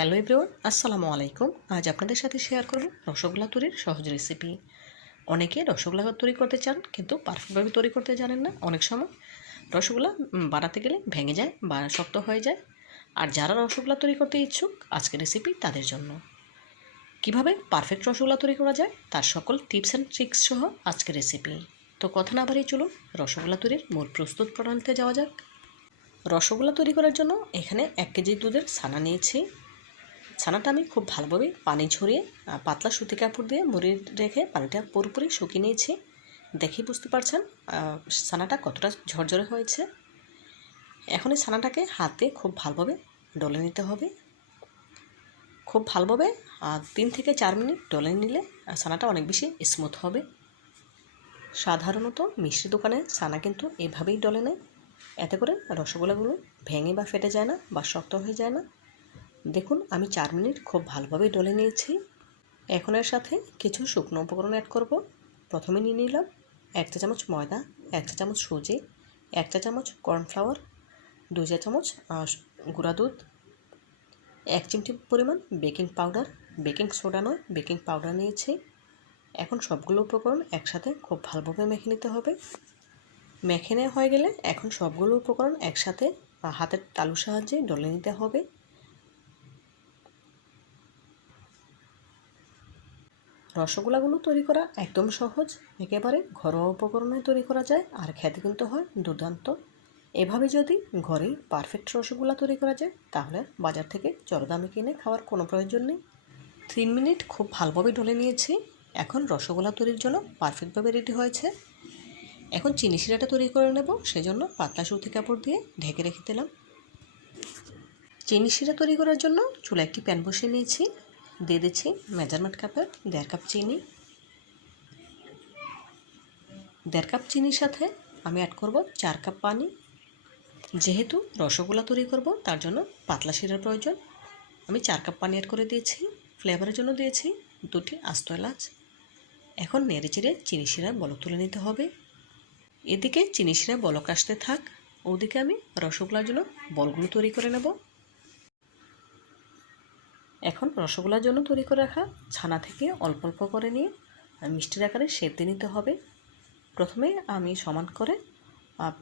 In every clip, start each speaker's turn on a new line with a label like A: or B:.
A: Hello everyone, আসসালামু আলাইকুম। আজ আপনাদের সাথে শেয়ার করব রসগোল্লা তৈরির সহজ রেসিপি অনেকে রসগোল্লা তৈরি করতে চান, কিন্তু পারফেক্টভাবে তৈরি করতে জানেন না অনেক সময়। রসগোল্লা বানাতে গেলে ভেঙে যায় বা শক্ত হয়ে যায়। আর যারা রসগোল্লা তৈরি করতে ইচ্ছুক, আজকের রেসিপি তাদের জন্য। কীভাবে পারফেক্ট রসগোল্লা তৈরি করা যায়, তার সকল টিপস অ্যান্ড ট্রিক্স সহ আজকের রেসিপি তো কথা না বাড়িয়ে চলুন, রসগোল্লা তৈরির মূল প্রস্তুত প্রণালীতে যাওয়া যাক। রসগোল্লা তৈরি করার জন্য এখানে এক কেজি দুধের ছানা নিয়েছি। ছানাটা আমি খুব ভালোভাবে পানি ঝরিয়ে পাতলা সুতি কাপড় দিয়ে মুড়ি রেখে পানিটা পুরোপুরি শুকিয়ে নিয়েছি। দেখেই বুঝতে পারছেন ছানাটা কতটা ঝরঝরে হয়েছে। এখন এই ছানাটাকে হাতে খুব ভালোভাবে ডলে নিতে হবে। খুব ভালোভাবে তিন থেকে চার মিনিট ডলে নিলে ছানাটা অনেক বেশি স্মুথ হবে। সাধারণত মিষ্টি দোকানে ছানা কিন্তু এভাবেই ডলে নেয়। এতে করে রসগোল্লাগুলো ভেঙে বা ফেটে যায় না বা শক্ত হয়ে যায় না। দেখুন, আমি চার মিনিট খুব ভালোভাবে ডলে নিয়েছি। এখন এর সাথে কিছু শুকনো উপকরণ অ্যাড করব। প্রথমে নিয়ে নিলাম এক চা চামচ ময়দা, এক চা চামচ সুজি, এক চা চামচ কর্নফ্লাওয়ার, দুই চা চামচ গুঁড়া দুধ, এক চিমটি পরিমাণ বেকিং পাউডার, বেকিং সোডা নয়, বেকিং পাউডার নিয়েছি। এখন সবগুলো উপকরণ একসাথে খুব ভালোভাবে মেখে নিতে হবে। মেখে নেওয়া হয়ে গেলে এখন সবগুলো উপকরণ একসাথে হাতের তালুর সাহায্যে ডলে নিতে হবে। রসগোল্লাগুলো তৈরি করা একদম সহজ, একেবারে ঘরোয়া উপকরণে তৈরি করা যায় আর খেতে কিন্তু হয় দুর্দান্ত। এভাবে যদি ঘরে পারফেক্ট রসগোল্লা তৈরি করা যায়, তাহলে বাজার থেকে চরদামে কিনে খাওয়ার কোনো প্রয়োজন নেই। তিন মিনিট খুব ভালোভাবে ঢলে নিয়েছি। এখন রসগোল্লা তৈরির জন্য পারফেক্টভাবে রেডি হয়েছে। এখন চিনি শিরাটা তৈরি করে নেব, সেজন্য পাতলা সুতি কাপড় দিয়ে ঢেকে রেখে দিলাম। চিনি শিরা তৈরি করার জন্য চুলা একটি প্যান বসিয়ে নিয়েছি। দিয়ে দিচ্ছি মেজারমেন্ট কাপের দেড় কাপ চিনি। দেড় কাপ চিনির সাথে আমি অ্যাড করব চার কাপ পানি। যেহেতু রসগোল্লা তৈরি করব, তার জন্য পাতলা শিরার প্রয়োজন। আমি চার কাপ পানি অ্যাড করে দিয়েছি। ফ্লেভারের জন্য দিয়েছি দুটি আস্ত এলাচ। এখন নেড়ে চেড়ে চিনি শিরার বলক তুলে নিতে হবে। এদিকে চিনি শিরা বলক আসতে থাক। ওদিকে আমি রসগোল্লার জন্য বলগুলো তৈরি করে নেব। এখন রসগোল্লার জন্য তৈরি করে রাখা ছানা থেকে অল্প অল্প করে নিয়ে মিষ্টির আকারে দিয়ে নিতে হবে। প্রথমে আমি সমান করে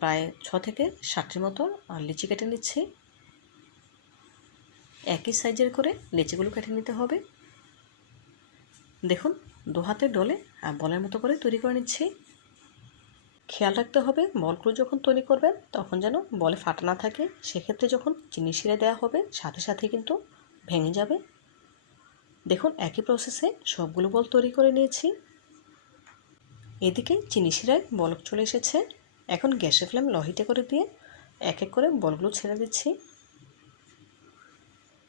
A: প্রায় ছ থেকে ষাটটির মতো লিচি কেটে নিচ্ছি। একই সাইজের করে লিচিগুলো কেটে নিতে হবে। দেখুন, দু হাতে ডলে বলের মতো করে তৈরি করে নিচ্ছি। খেয়াল রাখতে হবে, বলগুলো যখন তৈরি করবেন, তখন যেন বলে ফাটা না থাকে। সেক্ষেত্রে যখন চিনি শিরে দেওয়া হবে, সাথে সাথে কিন্তু ভেঙে যাবে। দেখুন, একই প্রসেসে সবগুলো বল তৈরি করে নিয়েছি। এদিকে চিনি শিরায় বলক চলে এসেছে। এখন গ্যাসের ফ্লেম লহিটে করে দিয়ে এক এক করে বলগুলো ছেড়ে দিচ্ছি।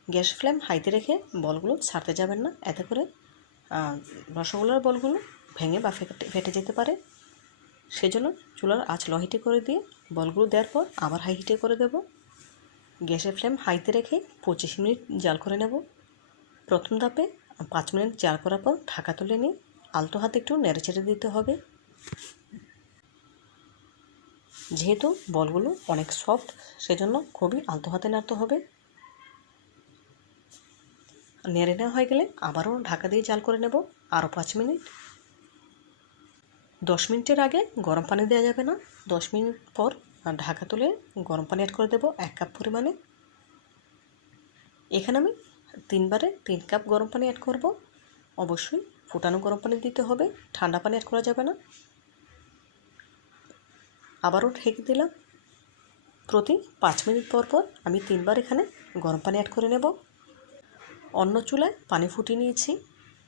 A: গ্যাস ফ্লেম হাইতে রেখে বলগুলো ছাড়তে যাবেন না। এতে করে রসগোল্লার বলগুলো ভেঙে বা ফেটে যেতে পারে। সেজন্য চুলার আঁচ লহিটে করে দিয়ে বলগুলো দেওয়ার পর আবার হাই হিটে করে দেব। গ্যাসের ফ্লেম হাইতে রেখে পঁচিশ মিনিট জাল করে নেব। প্রথম ধাপে পাঁচ মিনিট জাল করার পর ঢাকা তুলে নিয়ে আলতো হাতে একটু নেড়ে ছেড়ে দিতে হবে। যেহেতু বলগুলো অনেক সফট, সেজন্য খুবই আলতো হাতে নাড়তে হবে। নেড়ে নেওয়া হয়ে গেলে আবারও ঢাকা দিয়ে জাল করে নেব আরও পাঁচ মিনিট। দশ মিনিটের আগে গরম পানি দেওয়া যাবে না। দশ মিনিট পর ঢাকা তুলে গরম পানি অ্যাড করে দেবো এক কাপ পরিমাণে। এখানে আমি তিনবারে তিন কাপ গরম পানি অ্যাড করব। অবশ্যই ফুটানো গরম পানি দিতে হবে, ঠান্ডা পানি অ্যাড করা যাবে না। আবারও ঢেকে দিলাম। প্রতি পাঁচ মিনিট পর পর আমি তিনবার এখানে গরম পানি অ্যাড করে নেব। অন্য চুলায় পানি ফুটিয়ে নিয়েছি।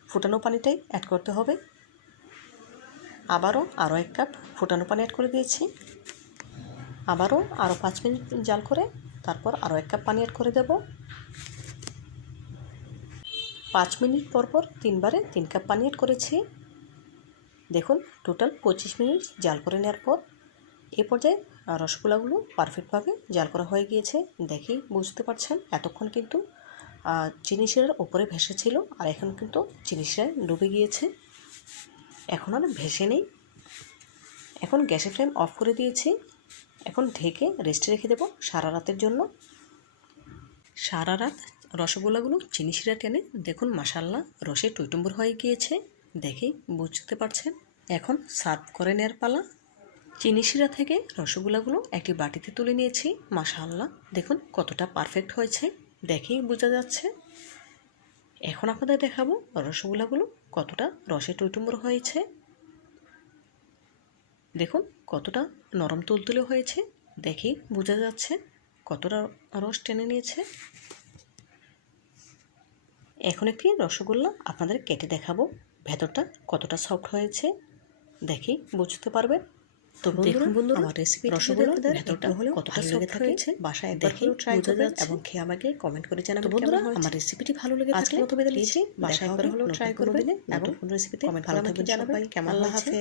A: ফুটানো পানিটাই অ্যাড করতে হবে। আবারও আরও এক কাপ ফুটানো পানি অ্যাড করে দিয়েছি। আবারও আরও পাঁচ মিনিট জাল করে তারপর আরও এক কাপ পানি অ্যাড করে দেব। পাঁচ মিনিট পর পর তিনবারে তিন কাপ পানি অ্যাড করেছি। দেখুন টোটাল পঁচিশ মিনিট জাল করে নেওয়ার পর এ পর্যায়ে রসগোল্লাগুলো পারফেক্টভাবে জাল করা হয়ে গিয়েছে। দেখেই বুঝতে পারছেন, এতক্ষণ কিন্তু চিনি শিরার ওপরে ভেসে ছিল আর এখন কিন্তু চিনি শিরায় ডুবে গিয়েছে। এখন আর ভেসে নেই। এখন গ্যাসের ফ্লেম অফ করে দিয়েছি। এখন ঢেকে রেস্টে রেখে দেবো সারা রাতের জন্য। সারা রাত রসগোল্লাগুলো চিনি শিরা টেনে দেখুন মাসাল্লাহ রসে টইটুম্বুর হয়ে গিয়েছে দেখেই বুঝতে পারছেন। এখন সার্ভ করে নেওয়ার পালা। চিনি শিরা থেকে রসগোল্লাগুলো একটি বাটিতে তুলে নিয়েছি মাশাআল্লাহ দেখুন কতটা পারফেক্ট হয়েছে, দেখেই বোঝা যাচ্ছে। এখন আপনাদের দেখাবো রসগোল্লাগুলো কতটা রসে টইটুম্বুর হয়েছে। দেখুন কতটা নরম তুলতুলে হয়েছে। দেখেই বোঝা যাচ্ছে কতটা রস টেনে নিয়েছে। এখন একটি রসগোল্লা আপনাদের কেটে দেখাবো। ভেতরটা কতটা সফট হয়েছে। দেখেই বুঝতে পারবেন? তো দেখুন বন্ধুরা আমার রেসিপি রসগোল্লা ভেতরটা কতটা সফট হয়েছে বাসায় হলেও ট্রাই করবেন এবং খেয়ে আমাকে কমেন্ট করে জানাবেন বন্ধুরা আমার রেসিপিটি ভালো লেগে থাকলে মতো বেঁধে বাসায় একবার হলেও ট্রাই করবেন এবং কোন রেসিপিতে কমেন্ট ভালো থাকবেন জানাবেন। কেমন হয়েছে?